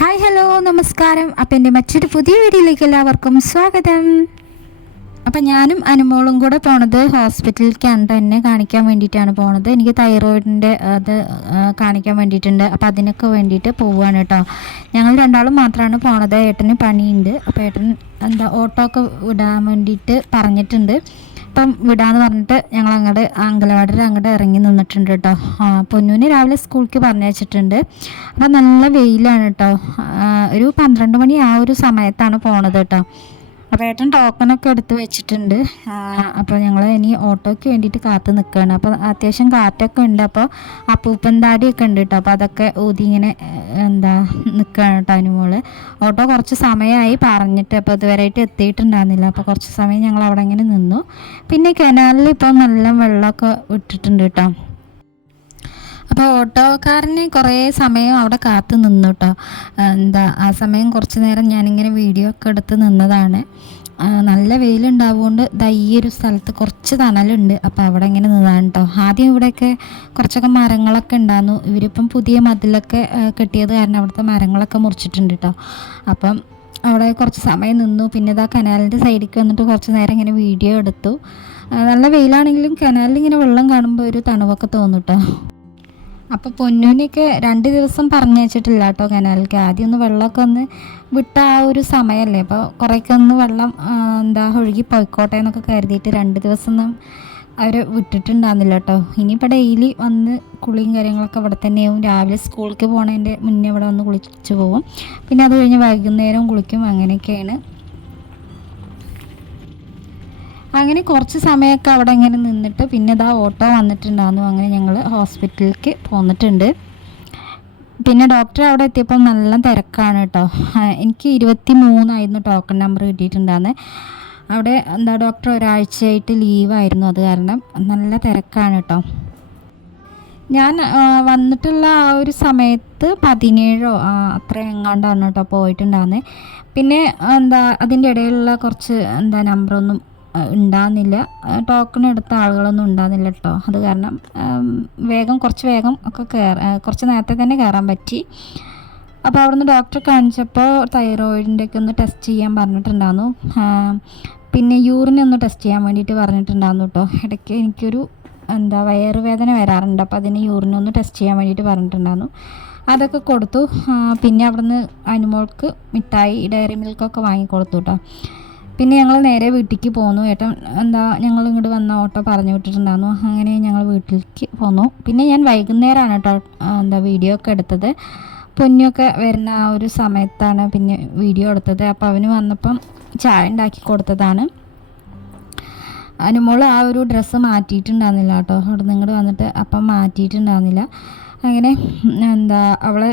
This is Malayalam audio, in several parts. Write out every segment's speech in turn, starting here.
ഹായ് ഹലോ നമസ്കാരം. അപ്പം എന്റെ മറ്റൊരു പുതിയ വീഡിയോയിലേക്ക് എല്ലാവർക്കും സ്വാഗതം. അപ്പം ഞാനും അനുമോളും കൂടെ പോണത് ഹോസ്പിറ്റലിലേക്കാണ് തന്നെ കാണിക്കാൻ വേണ്ടിയിട്ടാണ് പോണത്. എനിക്ക് തൈറോയിഡിന്റെ അത് കാണിക്കാൻ വേണ്ടിയിട്ടുണ്ട്. അപ്പം അതിനൊക്കെ വേണ്ടിയിട്ട് പോവുകയാണ് കേട്ടോ. ഞങ്ങൾ രണ്ടാളും മാത്രമാണ് പോണത്. ഏട്ടന് പണിയുണ്ട്. അപ്പോൾ ഏട്ടൻ എന്താ ഓട്ടോ ഒക്കെ വിടാൻ വേണ്ടിയിട്ട് പറഞ്ഞിട്ടുണ്ട്. അപ്പം വിടാന്ന് പറഞ്ഞിട്ട് ഞങ്ങൾ അങ്ങോട്ട് അങ്കലവാടിയിൽ അങ്ങോട്ട് ഇറങ്ങി നിന്നിട്ടുണ്ട് കേട്ടോ പൊന്നൂന് രാവിലെ സ്കൂളിലേക്ക് പറഞ്ഞയച്ചിട്ടുണ്ട് അപ്പം നല്ല വെയിലാണ് കേട്ടോ ഒരു പന്ത്രണ്ട് മണി ആ ഒരു സമയത്താണ് പോണത് കേട്ടോ ഏട്ടൻ ടോക്കണൊക്കെ എടുത്ത് വെച്ചിട്ടുണ്ട്. അപ്പോൾ ഞങ്ങൾ ഇനി ഓട്ടോയ്ക്ക് വേണ്ടിയിട്ട് കാത്ത് നിൽക്കുകയാണ് അപ്പോൾ അത്യാവശ്യം കാറ്റൊക്കെ ഉണ്ട്. അപ്പോൾ അപ്പൂപ്പൻ താടിയൊക്കെ ഉണ്ട് കേട്ടോ അപ്പോൾ അതൊക്കെ ഊതി ഇങ്ങനെ എന്താ നിൽക്കുകയാണ് കേട്ടോ അതിന് മുകളിൽ ഓട്ടോ കുറച്ച് സമയമായി പറഞ്ഞിട്ട് അപ്പോൾ ഇതുവരെയായിട്ട് എത്തിയിട്ടുണ്ടായിരുന്നില്ല. അപ്പോൾ കുറച്ച് സമയം ഞങ്ങൾ അവിടെ ഇങ്ങനെ നിന്നു. പിന്നെ കനാലിൽ ഇപ്പോൾ നല്ല വെള്ളമൊക്കെ വിട്ടിട്ടുണ്ട് കേട്ടോ അപ്പോൾ ഓട്ടോക്കാരനെ കുറേ സമയം അവിടെ കാത്തു നിന്നു കേട്ടോ എന്താ ആ സമയം കുറച്ച് നേരം ഞാനിങ്ങനെ വീഡിയോ ഒക്കെ എടുത്ത് നിന്നതാണ്. നല്ല വെയിലുണ്ടാവുകൊണ്ട് ദാ ഈ ഒരു സ്ഥലത്ത് കുറച്ച് തണലുണ്ട്. അപ്പോൾ അവിടെ ഇങ്ങനെ നിന്നാണ് കേട്ടോ ആദ്യം ഇവിടെയൊക്കെ കുറച്ചൊക്കെ മരങ്ങളൊക്കെ ഉണ്ടായിരുന്നു ഇവരിപ്പം പുതിയ മതിലൊക്കെ കെട്ടിയത് കാരണം അവിടുത്തെ മരങ്ങളൊക്കെ മുറിച്ചിട്ടുണ്ട് കേട്ടോ അപ്പം അവിടെ കുറച്ച് സമയം നിന്നു. പിന്നെ ഇതാ കനാലിന്റെ സൈഡിലേക്ക് വന്നിട്ട് കുറച്ച് നേരം ഇങ്ങനെ വീഡിയോ എടുത്തു. നല്ല വെയിലാണെങ്കിലും കനാലിൽ ഇങ്ങനെ വെള്ളം കാണുമ്പോൾ ഒരു തണുവൊക്കെ തോന്നും കേട്ടോ അപ്പോൾ പൊന്നൂനെയൊക്കെ രണ്ട് ദിവസം പറഞ്ഞയച്ചിട്ടില്ല കേട്ടോ കനാലിലേക്ക്. ആദ്യം ഒന്ന് വെള്ളമൊക്കെ ഒന്ന് വിട്ട ആ ഒരു സമയമല്ലേ? അപ്പോൾ കുറേയൊക്കെ ഒന്ന് വെള്ളം എന്താ ഒഴുകി പോയിക്കോട്ടെ എന്നൊക്കെ കരുതിയിട്ട് രണ്ട് ദിവസം അവർ വിട്ടിട്ടുണ്ടാകുന്നില്ല കേട്ടോ. ഇനിയിപ്പോൾ ഡെയിലി വന്ന് കുളിയും കാര്യങ്ങളൊക്കെ ഇവിടെ തന്നെയാവും. രാവിലെ സ്കൂളിലേക്ക് പോകണതിന്റെ മുന്നേ ഇവിടെ വന്ന് കുളിച്ച് പോകും പിന്നെ അത് കഴിഞ്ഞ് വൈകുന്നേരം കുളിക്കും അങ്ങനെയൊക്കെയാണ്. അങ്ങനെ കുറച്ച് സമയമൊക്കെ അവിടെ ഇങ്ങനെ നിന്നിട്ട് പിന്നെ ഇതാ ഓട്ടോ വന്നിട്ടുണ്ടായിരുന്നു. അങ്ങനെ ഞങ്ങൾ ഹോസ്പിറ്റലിലേക്ക് പോന്നിട്ടുണ്ട്. പിന്നെ ഡോക്ടർ അവിടെ എത്തിയപ്പോൾ നല്ല തിരക്കാണ് കേട്ടോ. എനിക്ക് ഇരുപത്തി മൂന്നായിരുന്നു ടോക്കൺ നമ്പർ കിട്ടിയിട്ടുണ്ടായിരുന്നത് അവിടെ എന്താ ഡോക്ടർ ഒരാഴ്ചയായിട്ട് ലീവായിരുന്നു അത് കാരണം നല്ല തിരക്കാണ് കേട്ടോ. ഞാൻ വന്നിട്ടുള്ള ആ ഒരു സമയത്ത് പതിനേഴോ അത്ര എങ്ങാണ്ടാണ് കേട്ടോ പോയിട്ടുണ്ടായിരുന്നത് പിന്നെ എന്താ അതിന്റെ ഇടയിലുള്ള കുറച്ച് എന്താ നമ്പറൊന്നും ഉണ്ടാകുന്നില്ല ടോക്കൺ എടുത്ത ആളുകളൊന്നും ഉണ്ടാകുന്നില്ല കേട്ടോ അത് കാരണം വേഗം കുറച്ച് വേഗം ഒക്കെ കയറാൻ കുറച്ച് നേരത്തെ തന്നെ കയറാൻ പറ്റി. അപ്പോൾ അവിടുന്ന് ഡോക്ടറെ കാണിച്ചപ്പോൾ തൈറോയിഡിന്റെ ഒക്കെ ഒന്ന് ടെസ്റ്റ് ചെയ്യാൻ പറഞ്ഞിട്ടുണ്ടായിരുന്നു. പിന്നെ യൂറിൻ ഒന്ന് ടെസ്റ്റ് ചെയ്യാൻ വേണ്ടിയിട്ട് പറഞ്ഞിട്ടുണ്ടായിരുന്നു കേട്ടോ ഇടയ്ക്ക് എനിക്കൊരു എന്താ വയറുവേദന വരാറുണ്ട്. അപ്പോൾ അതിന് യൂറിൻ ഒന്ന് ടെസ്റ്റ് ചെയ്യാൻ വേണ്ടിയിട്ട് പറഞ്ഞിട്ടുണ്ടായിരുന്നു. അതൊക്കെ കൊടുത്തു. പിന്നെ അവിടുന്ന് അനുമോൾക്ക് മിഠായി ഡയറി മിൽക്കൊക്കെ വാങ്ങിക്കൊടുത്തു കേട്ടോ പിന്നെ ഞങ്ങൾ നേരെ വീട്ടിലേക്ക് പോന്നു. ഏട്ടൻ എന്താ ഞങ്ങൾ ഇങ്ങോട്ട് വന്ന ഓട്ടോ പറഞ്ഞു വിട്ടിട്ടുണ്ടായിരുന്നു. അങ്ങനെ ഞങ്ങൾ വീട്ടിലേക്ക് പോന്നു. പിന്നെ ഞാൻ വൈകുന്നേരമാണ് കേട്ടോ എന്താ വീഡിയോ ഒക്കെ എടുത്തത്. പൊന്നൊക്കെ വരുന്ന ആ ഒരു സമയത്താണ് പിന്നെ വീഡിയോ എടുത്തത്. അപ്പോൾ അവന് വന്നപ്പം ചായ ഉണ്ടാക്കി കൊടുത്തതാണ്. അനുമോൾ ആ ഒരു ഡ്രസ്സ് മാറ്റിയിട്ടുണ്ടായിരുന്നില്ല കേട്ടോ. അവിടെ നിങ്ങോട്ട് വന്നിട്ട് അപ്പം മാറ്റിയിട്ടുണ്ടായിരുന്നില്ല. അങ്ങനെ എന്താ അവളെ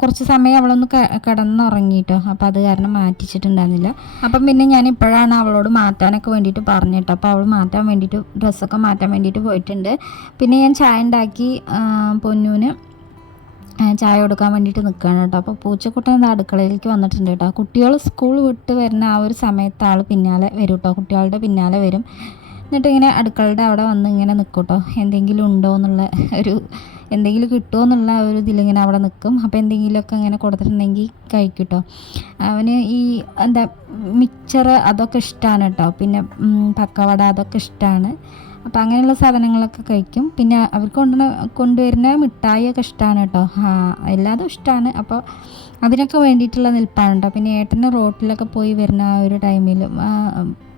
കുറച്ച് സമയം അവളൊന്ന് കിടന്നുറങ്ങിയിട്ടോ അപ്പോൾ അത് കാരണം മാറ്റിച്ചിട്ടുണ്ടായിരുന്നില്ല. അപ്പം പിന്നെ ഞാൻ ഇപ്പോഴാണ് അവളോട് മാറ്റാനൊക്കെ വേണ്ടിയിട്ട് പറഞ്ഞിട്ടോ അപ്പോൾ അവൾ മാറ്റാൻ വേണ്ടിയിട്ട് ഡ്രസ്സൊക്കെ മാറ്റാൻ വേണ്ടിയിട്ട് പോയിട്ടുണ്ട്. പിന്നെ ഞാൻ ചായ ഉണ്ടാക്കി പൊന്നൂന് ചായ കൊടുക്കാൻ വേണ്ടിയിട്ട് നിൽക്കുകയാണ് കേട്ടോ. അപ്പോൾ പൂച്ചക്കുട്ടൻ എന്താ അടുക്കളയിലേക്ക് വന്നിട്ടുണ്ട് കേട്ടോ. കുട്ടികൾ സ്കൂൾ വിട്ട് വരുന്ന ആ ഒരു സമയത്ത് ആൾ പിന്നാലെ വരും കേട്ടോ. കുട്ടികളുടെ പിന്നാലെ വരും. എന്നിട്ട് ഇങ്ങനെ അടുക്കളയുടെ അവിടെ വന്ന് ഇങ്ങനെ നിൽക്കും കേട്ടോ എന്തെങ്കിലും ഉണ്ടോ എന്നുള്ള ഒരു എന്തെങ്കിലും കിട്ടുമോ എന്നുള്ള ഒരു ഇതിലിങ്ങനെ അവിടെ നിൽക്കും അപ്പോൾ എന്തെങ്കിലുമൊക്കെ ഇങ്ങനെ കൊടുത്തിട്ടുണ്ടെങ്കിൽ കഴിക്കും കേട്ടോ അവന് ഈ എന്താ മിക്സർ അതൊക്കെ ഇഷ്ടമാണ് കേട്ടോ. പിന്നെ പക്കവട അതൊക്കെ ഇഷ്ടമാണ് അപ്പോൾ അങ്ങനെയുള്ള സാധനങ്ങളൊക്കെ കഴിക്കും. പിന്നെ അവർക്ക് കൊണ്ടുവന്ന കൊണ്ടുവരുന്ന മിഠായിയൊക്കെ ഇഷ്ടമാണ് കേട്ടോ. ആ എല്ലാതും ഇഷ്ടമാണ് അപ്പോൾ അതിനൊക്കെ വേണ്ടിയിട്ടുള്ള നിൽപ്പാണ് കേട്ടോ. പിന്നെ ഏട്ടന് റോട്ടിലൊക്കെ പോയി വരുന്ന ആ ഒരു ടൈമിലും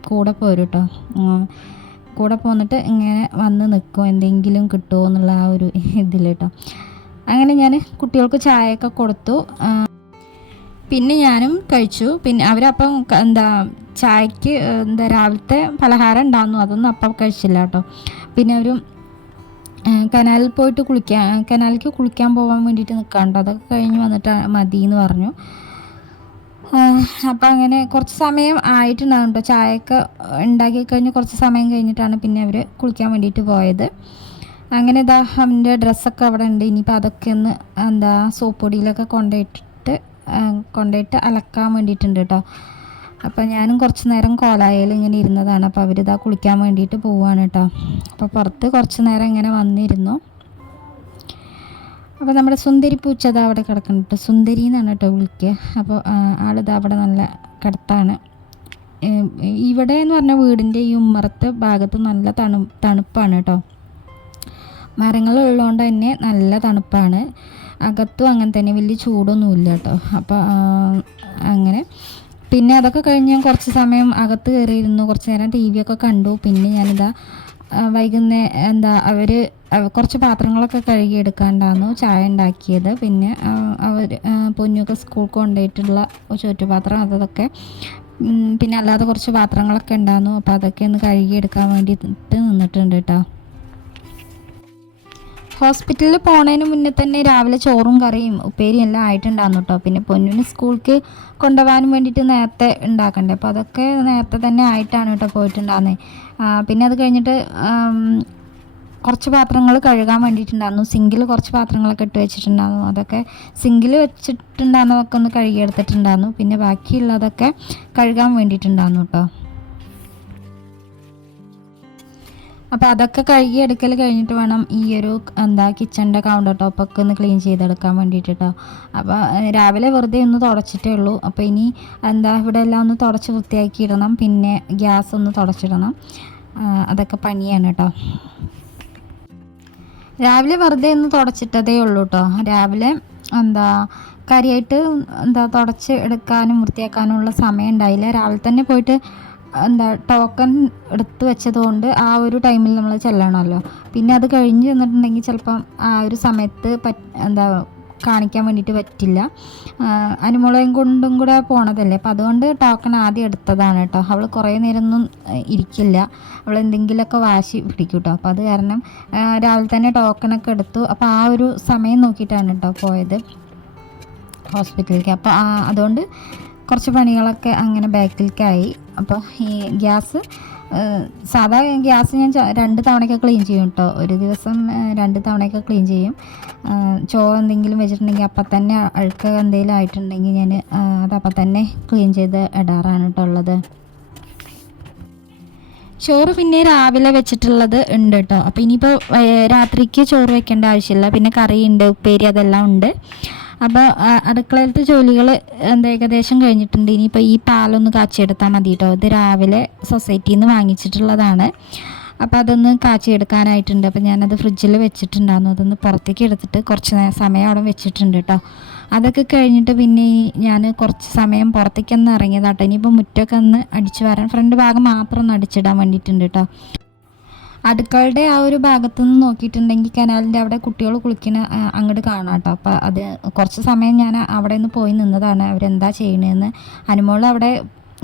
കൂടെ പോരും കേട്ടോ. കൂടെ പോന്നിട്ട് ഇങ്ങനെ വന്ന് നിൽക്കും. എന്തെങ്കിലും കിട്ടുമോ എന്നുള്ള ആ ഒരു ഇതിൽ കേട്ടോ. അങ്ങനെ ഞാൻ കുട്ടികൾക്ക് ചായയൊക്കെ കൊടുത്തു. പിന്നെ ഞാനും കഴിച്ചു. പിന്നെ അവരപ്പം എന്താ ചായക്ക് എന്താ രാവിലത്തെ പലഹാരം ഉണ്ടായിരുന്നു അതൊന്നും അപ്പം കഴിച്ചില്ല കേട്ടോ. പിന്നെ അവരും കനാലിൽ പോയിട്ട് കുളിക്കാൻ കനാലിലേക്ക് കുളിക്കാൻ പോകാൻ വേണ്ടിയിട്ട് നിൽക്കാണ്ട് അതൊക്കെ കഴിഞ്ഞ് വന്നിട്ട് മതി എന്ന് പറഞ്ഞു. അപ്പം അങ്ങനെ കുറച്ച് സമയം ആയിട്ടുണ്ടാകും കേട്ടോ ചായയൊക്കെ ഉണ്ടാക്കി കഴിഞ്ഞ് കുറച്ച് സമയം കഴിഞ്ഞിട്ടാണ് പിന്നെ അവർ കുളിക്കാൻ വേണ്ടിയിട്ട് പോയത്. അങ്ങനെ ഇതാ അവന്റെ ഡ്രസ്സൊക്കെ അവിടെ ഉണ്ട്. ഇനിയിപ്പോൾ അതൊക്കെ ഒന്ന് എന്താ സോപ്പ് പൊടിയിലൊക്കെ കൊണ്ടുപോയിട്ടിട്ട് കൊണ്ടുപോയിട്ട് അലക്കാൻ വേണ്ടിയിട്ടുണ്ട് കേട്ടോ അപ്പം ഞാനും കുറച്ച് നേരം കോലായാലും ഇങ്ങനെ ഇരുന്നതാണ്. അപ്പോൾ അവരിതാ കുളിക്കാൻ വേണ്ടിയിട്ട് പോവുകയാണ് കേട്ടോ അപ്പോൾ പുറത്ത് കുറച്ച് നേരം ഇങ്ങനെ വന്നിരുന്നു. അപ്പോൾ നമ്മുടെ സുന്ദരി പൂച്ച അതാ അവിടെ കിടക്കുന്നുണ്ട്. സുന്ദരി എന്നാണ് കേട്ടോ വിളിക്കുക അപ്പോൾ ആളിതാ അവിടെ നല്ല കിടത്താണ്. ഇവിടെ എന്ന് പറഞ്ഞാൽ വീടിന്റെ ഈ ഉമ്മറത്തെ ഭാഗത്ത് നല്ല തണു തണുപ്പാണ് കേട്ടോ. മരങ്ങളുള്ളതുകൊണ്ട് തന്നെ നല്ല തണുപ്പാണ്. അകത്തും അങ്ങനെ തന്നെ വലിയ ചൂടൊന്നുമില്ല കേട്ടോ. അപ്പോൾ അങ്ങനെ. പിന്നെ അതൊക്കെ കഴിഞ്ഞ് ഞാൻ കുറച്ച് സമയം അകത്ത് കയറിയിരുന്നു. കുറച്ച് നേരം ടി ഒക്കെ കണ്ടു. പിന്നെ ഞാനിതാ വൈകുന്നേ എന്താ അവർ കുറച്ച് പാത്രങ്ങളൊക്കെ കഴുകി എടുക്കാണ്ടായിരുന്നു ചായ ഉണ്ടാക്കിയത്. പിന്നെ അവർ പൊന്നൊക്കെ സ്കൂൾ കൊണ്ടുപോയിട്ടുള്ള ചുറ്റുപാത്രം അതൊക്കെ പിന്നെ അല്ലാതെ കുറച്ച് പാത്രങ്ങളൊക്കെ ഉണ്ടായിരുന്നു അപ്പോൾ അതൊക്കെ ഒന്ന് കഴുകി എടുക്കാൻ വേണ്ടിയിട്ട് നിന്നിട്ടുണ്ട് കേട്ടോ ഹോസ്പിറ്റലിൽ പോണതിന് മുന്നേ തന്നെ രാവിലെ ചോറും കറിയും ഉപ്പേരിയും എല്ലാം ആയിട്ടുണ്ടാകുന്നു കേട്ടോ. പിന്നെ പൊന്നിന് സ്കൂൾക്ക് കൊണ്ടുപോകാനും വേണ്ടിയിട്ട് നേരത്തെ ഉണ്ടാക്കണ്ടേ. അപ്പോൾ അതൊക്കെ നേരത്തെ തന്നെ ആയിട്ടാണ് കേട്ടോ പോയിട്ടുണ്ടാകുന്നത് പിന്നെ അത് കഴിഞ്ഞിട്ട് കുറച്ച് പാത്രങ്ങൾ കഴുകാൻ വേണ്ടിയിട്ടുണ്ടായിരുന്നു. സിങ്കിൽ കുറച്ച് പാത്രങ്ങളൊക്കെ ഇട്ട് വെച്ചിട്ടുണ്ടായിരുന്നു. അതൊക്കെ സിങ്കിൽ വെച്ചിട്ടുണ്ടായിരുന്നതൊക്കെ ഒന്ന് കഴുകിയെടുത്തിട്ടുണ്ടായിരുന്നു. പിന്നെ ബാക്കിയുള്ളതൊക്കെ കഴുകാൻ വേണ്ടിയിട്ടുണ്ടായിരുന്നു കേട്ടോ. അപ്പോൾ അതൊക്കെ കഴുകി എടുക്കൽ കഴിഞ്ഞിട്ട് വേണം ഈ ഒരു എന്താ കിച്ചണിന്റെ കൗണ്ടർ ടോപ്പൊക്കെ ഒന്ന് ക്ലീൻ ചെയ്തെടുക്കാൻ വേണ്ടിയിട്ട് കേട്ടോ അപ്പോൾ രാവിലെ വെറുതെ ഒന്ന് തുടച്ചിട്ടേ ഉള്ളൂ. അപ്പോൾ ഇനി എന്താ ഇവിടെ എല്ലാം ഒന്ന് തുടച്ച് വൃത്തിയാക്കി ഇടണം പിന്നെ ഗ്യാസ് ഒന്ന് തുടച്ചിടണം. അതൊക്കെ പണിയാണ് കേട്ടോ രാവിലെ വെറുതെ ഒന്ന് തുടച്ചിട്ടതേ ഉള്ളൂ കേട്ടോ രാവിലെ എന്താ കാര്യമായിട്ട് എന്താ തുടച്ച് എടുക്കാനും വൃത്തിയാക്കാനുമുള്ള സമയം ഉണ്ടായില്ല. രാവിലെ തന്നെ പോയിട്ട് എന്താ ടോക്കൺ എടുത്ത് വെച്ചതുകൊണ്ട് ആ ഒരു ടൈമിൽ നമ്മൾ ചെല്ലണമല്ലോ. പിന്നെ അത് കഴിഞ്ഞ് ചെന്നിട്ടുണ്ടെങ്കിൽ ചിലപ്പം ആ ഒരു സമയത്ത് എന്താ കാണിക്കാൻ വേണ്ടിയിട്ട് പറ്റില്ല. അനുമോളയും കൊണ്ടും കൂടെ പോണതല്ലേ. അപ്പം അതുകൊണ്ട് ടോക്കൺ ആദ്യം എടുത്തതാണ് കേട്ടോ. അവൾ കുറേ നേരമൊന്നും ഇരിക്കില്ല. അവൾ എന്തെങ്കിലുമൊക്കെ വാശി പിടിക്കും കേട്ടോ അപ്പോൾ അത് കാരണം രാവിലെ തന്നെ ടോക്കണൊക്കെ എടുത്തു. അപ്പോൾ ആ ഒരു സമയം നോക്കിയിട്ടാണ് കേട്ടോ പോയത്. ഹോസ്പിറ്റലിലേക്ക്. അപ്പോൾ അതുകൊണ്ട് കുറച്ച് പണികളൊക്കെ അങ്ങനെ ബാക്കിലേക്കായി. അപ്പോൾ ഈ ഗ്യാസ് സാധാ ഗ്യാസ് ഞാൻ രണ്ട് തവണയൊക്കെ ക്ലീൻ ചെയ്യും കേട്ടോ ഒരു ദിവസം രണ്ട് തവണയൊക്കെ ക്ലീൻ ചെയ്യും. ചോറ് എന്തെങ്കിലും വെച്ചിട്ടുണ്ടെങ്കിൽ അപ്പം തന്നെ അഴുക്ക് എന്തെങ്കിലും ആയിട്ടുണ്ടെങ്കിൽ ഞാൻ അത് അപ്പം തന്നെ ക്ലീൻ ചെയ്ത് ഇടാറാണ് കേട്ടോ ഉള്ളത്. ചോറ് പിന്നെ രാവിലെ വെച്ചിട്ടുള്ളത് ഉണ്ട് കേട്ടോ അപ്പോൾ ഇനിയിപ്പോൾ രാത്രിക്ക് ചോറ് വെക്കേണ്ട ആവശ്യമില്ല. പിന്നെ കറിയുണ്ട് ഉപ്പേരി അതെല്ലാം ഉണ്ട്. അപ്പോൾ അടുക്കളയിലത്തെ ജോലികൾ എന്താ ഏകദേശം കഴിഞ്ഞിട്ടുണ്ട്. ഇനിയിപ്പോൾ ഈ പാലൊന്ന് കാച്ചിയെടുത്താൽ മതി കേട്ടോ ഇത് രാവിലെ സൊസൈറ്റിയിൽ നിന്ന് വാങ്ങിച്ചിട്ടുള്ളതാണ്. അപ്പോൾ അതൊന്ന് കാച്ചിയെടുക്കാനായിട്ടുണ്ട്. അപ്പോൾ ഞാനത് ഫ്രിഡ്ജിൽ വെച്ചിട്ടുണ്ടായിരുന്നു. അതൊന്ന് പുറത്തേക്ക് എടുത്തിട്ട് കുറച്ച് സമയം അവിടെ വെച്ചിട്ടുണ്ട് കേട്ടോ അതൊക്കെ കഴിഞ്ഞിട്ട് പിന്നെ ഞാൻ കുറച്ച് സമയം പുറത്തേക്കൊന്ന് ഇറങ്ങിയതാട്ടോ. ഇനിയിപ്പോൾ മുറ്റമൊക്കെ ഒന്ന് അടിച്ചു വരാൻ ഫ്രണ്ട് ഭാഗം മാത്രം ഒന്ന് അടിച്ചിടാൻ വേണ്ടിയിട്ടുണ്ട് കേട്ടോ അടുക്കളുടെ ആ ഒരു ഭാഗത്ത് നിന്ന് നോക്കിയിട്ടുണ്ടെങ്കിൽ കനാലിന്റെ അവിടെ കുട്ടികൾ കുളിക്കുന്ന അങ്ങോട്ട് കാണാം കേട്ടോ. അപ്പോൾ അത് കുറച്ച് സമയം ഞാൻ അവിടെ നിന്ന് പോയി നിന്നതാണ്. അവരെന്താ ചെയ്യണതെന്ന് അനുമോൾ അവിടെ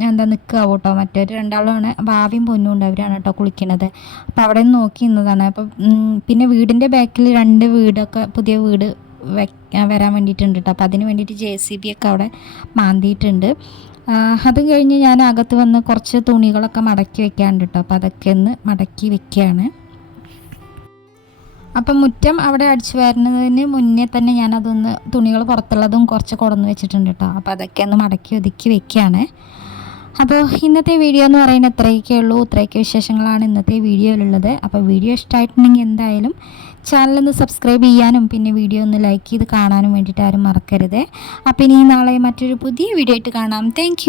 എന്താ നിൽക്കുക കേട്ടോ മറ്റൊരു രണ്ടാളുമാണ് ഭാവിയും പൊന്നും ഉണ്ട് അവരാണ് കേട്ടോ കുളിക്കുന്നത് അപ്പോൾ അവിടെ നിന്ന് നോക്കി നിന്നതാണ്. അപ്പം പിന്നെ വീടിന്റെ ബാക്കിൽ രണ്ട് വീടൊക്കെ പുതിയ വീട് വരാൻ വേണ്ടിയിട്ടുണ്ട് കേട്ടോ അപ്പോൾ അതിന് വേണ്ടിയിട്ട് ജെ സി ബി ഒക്കെ അവിടെ മാന്തിയിട്ടുണ്ട്. അതും കഴിഞ്ഞ് ഞാൻ അകത്ത് വന്ന് കുറച്ച് തുണികളൊക്കെ മടക്കി വെക്കാണ്ട് കേട്ടോ അപ്പോൾ അതൊക്കെ ഒന്ന് മടക്കി വെക്കുകയാണ് അപ്പം മുറ്റം അവിടെ അടിച്ചു വരുന്നതിന് മുന്നേ തന്നെ ഞാൻ അതൊന്ന് തുണികൾ പുറത്തുള്ളതും കുറച്ച് കൊടന്ന് വെച്ചിട്ടുണ്ട് കേട്ടോ അപ്പോൾ അതൊക്കെ ഒന്ന് മടക്കി ഒതുക്കി വെക്കുകയാണ് അപ്പോൾ ഇന്നത്തെ വീഡിയോ എന്ന് പറയുന്നത് ഇത്രയൊക്കെ ഉള്ളൂ. ഇത്രയൊക്കെ വിശേഷങ്ങളാണ് ഇന്നത്തെ വീഡിയോയിലുള്ളത്. അപ്പോൾ വീഡിയോ ഇഷ്ടമായിട്ടുണ്ടെങ്കിൽ എന്തായാലും ചാനലൊന്ന് സബ്സ്ക്രൈബ് ചെയ്യാനും പിന്നെ വീഡിയോ ഒന്ന് ലൈക്ക് ചെയ്ത് കാണാനും വേണ്ടിയിട്ട് ആരും മറക്കരുത്. അപ്പോൾ ഇനി നാളെ മറ്റൊരു പുതിയ വീഡിയോ ആയിട്ട് കാണാം. താങ്ക്